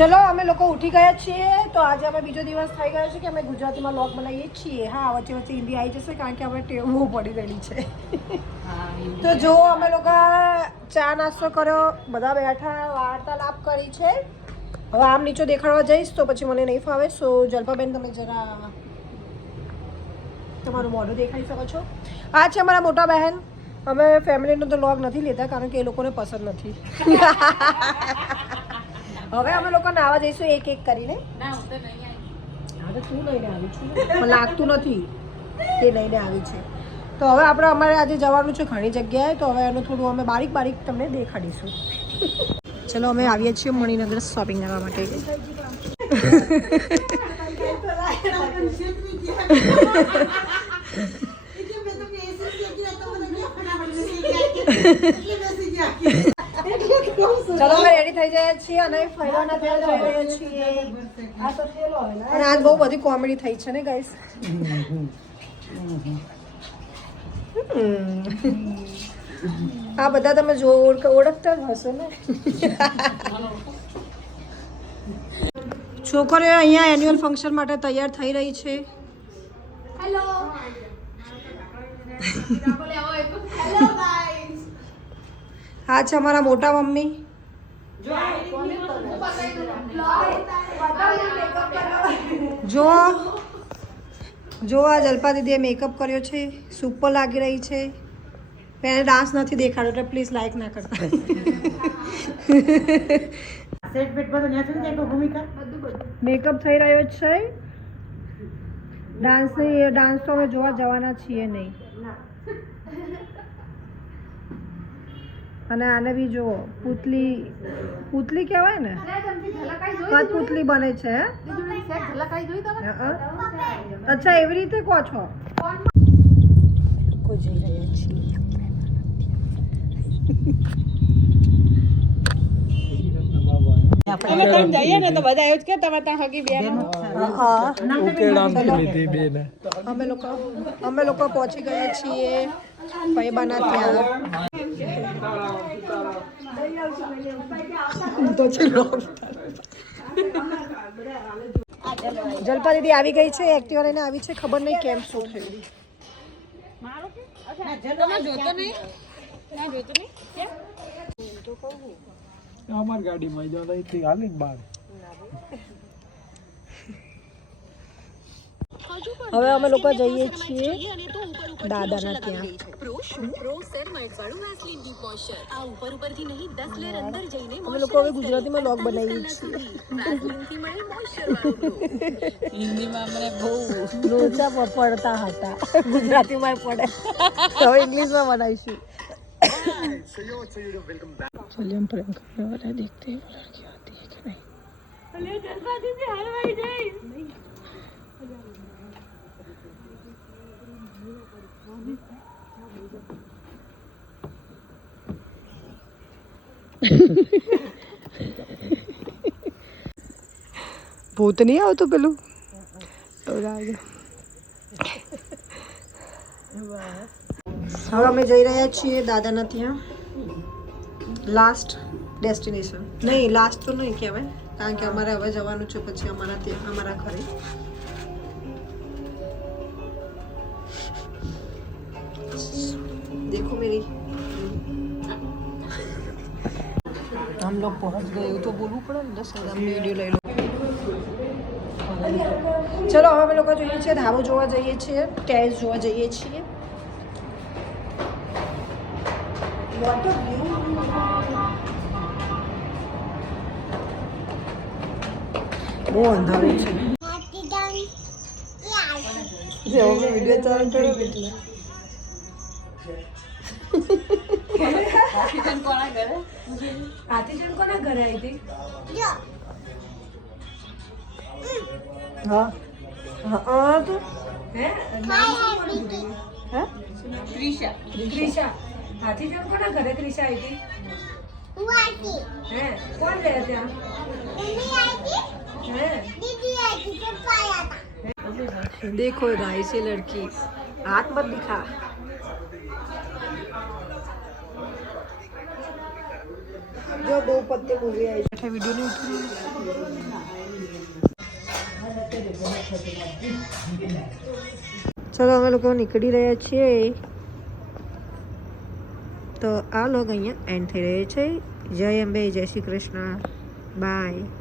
ચલો અમે લોકો ઉઠી ગયા છીએ તો આજે અમે બીજો દિવસ થઈ ગયો છે કે અમે ગુજરાતીમાં વ્લોગ બનાવીએ છીએ. હા, વચ્ચે વચ્ચે હિન્દી આવી જશે કારણ કે હવે ટેવ પડી ગયેલી છે. તો જો અમે લોકો ચા નાસ્તો કર્યો, બધા બેઠા વાર્તાલાપ કરી છે. હવે આમ નીચે દેખાડવા જઈશ તો પછી મને નહીં ફાવે. સો જલ્પાબેન તમે જરા તમારું મોઢું દેખાડી શકો છો. આ છે અમારા મોટા બહેન. અમે ફેમિલીનો તો વ્લોગ નથી લેતા કારણ કે એ લોકોને પસંદ નથી. હવે અમે લોકો નાવા જઈશું એક એક કરીને. હા તો તું લઈને આવી છું, પણ લાગતું નથી તે લઈને આવી છે. તો હવે અમારે આજે જવાનું છે ઘણી જગ્યાએ, તો હવે એનું થોડું અમે બારીક બારીક તમને દેખાડીશું. ચલો અમે આવીએ છીએ મણિનગર શોપિંગ કરવા માટે. ચલો અમે રેડી થઈ જાય છીએ અને ફરવાના ત્યાં જઈ રહ્યા છીએ. અને આજ બહુ બધી કોમેડી થઈ છે ને ગાઈસ. આ બધા તમે ઓળખતા જ હશો ને. છોકરીઓ અહીંયા એન્યુઅલ ફંક્શન માટે તૈયાર થઈ રહી છે. હેલો હા છે અમારા મોટા મમ્મી. જો આ જલ્પા દીદીએ મેકઅપ કર્યો છે, સુપર લાગી રહી છે. એને ડાન્સ નથી દેખાડ્યો એટલે પ્લીઝ લાઈક ના કરતા. મેકઅપ થઈ રહ્યો છે. ડાન્સ તો અમે જોવા જવાના છીએ નહીં. અને આને બી જુઓ, પૂતલી કહેવાય ને, પૂતલી બને છે. અચ્છા એવી રીતે કહો છો. જઈ રહ્યા છીએ અમે લોકો પહોંચી ગયા છીએ ભાઈબાના ત્યાં. જલ્પા દીદી આવી ગઈ છે, એક્ટિવા લઈને આવી છે. ખબર નહીં કેમ શું થયું. અમાર ગાડીમાં જઈ હાલી બહાર. હવે અમે લોકો જઈએ છીએ દાદાના ત્યાં. અમે લોકો હવે ગુજરાતીમાં વ્લોગ બનાવીએ છીએ. લોચા પડતા હતા, ગુજરાતીમાં પડે, હવે ઇંગ્લિશમાં બનાવીશું. चलिए हम प्रेम करने वाले देखते हैं वो लड़की आती है कि नहीं. ભૂત નહીં આવતું પેલું. હવે અમે જઈ રહ્યા છીએ દાદાના ત્યાં. લાસ્ટ ડેસ્ટિનેશન નહીં, લાસ્ટ તો નહીં કહેવાય કારણ કે અમારે હવે જવાનું છે પછી અમારા ત્યાં અમારા ઘરે. देखो मेरी हम लोग पहुंच गए तो बोलूं पड़ा 10,000 में वीडियो ले लो. ચલો હવે અમે લોકો જોઈએ છીએ ધાબો જોવા જઈએ છીએ, ટેરેસ જોવા જઈએ છીએ. વોટર વ્યૂ બહુ અંધારું છે. જેવો વિડીયો ચાલુ કર્યો એટલે હાથીજન કોના ઘરે આવી હતી? હા હા તો હે ક્રિશા. હાથીજન કોના ઘરે ક્રિશા આવી હતી? હે કોણ ગયા ત્યાં? देखो गाइस ये लड़की हाथ मत दिखा. જો 2 પત્તે મૂવી આવી છે વિડિયો નહીં ચલો અમે લોકો નીકળી રહ્યા છીએ તો આ લોગ અહીંયા એન્ડ થઈ રહ્યો છે જય અંબે જય શ્રી કૃષ્ણ બાય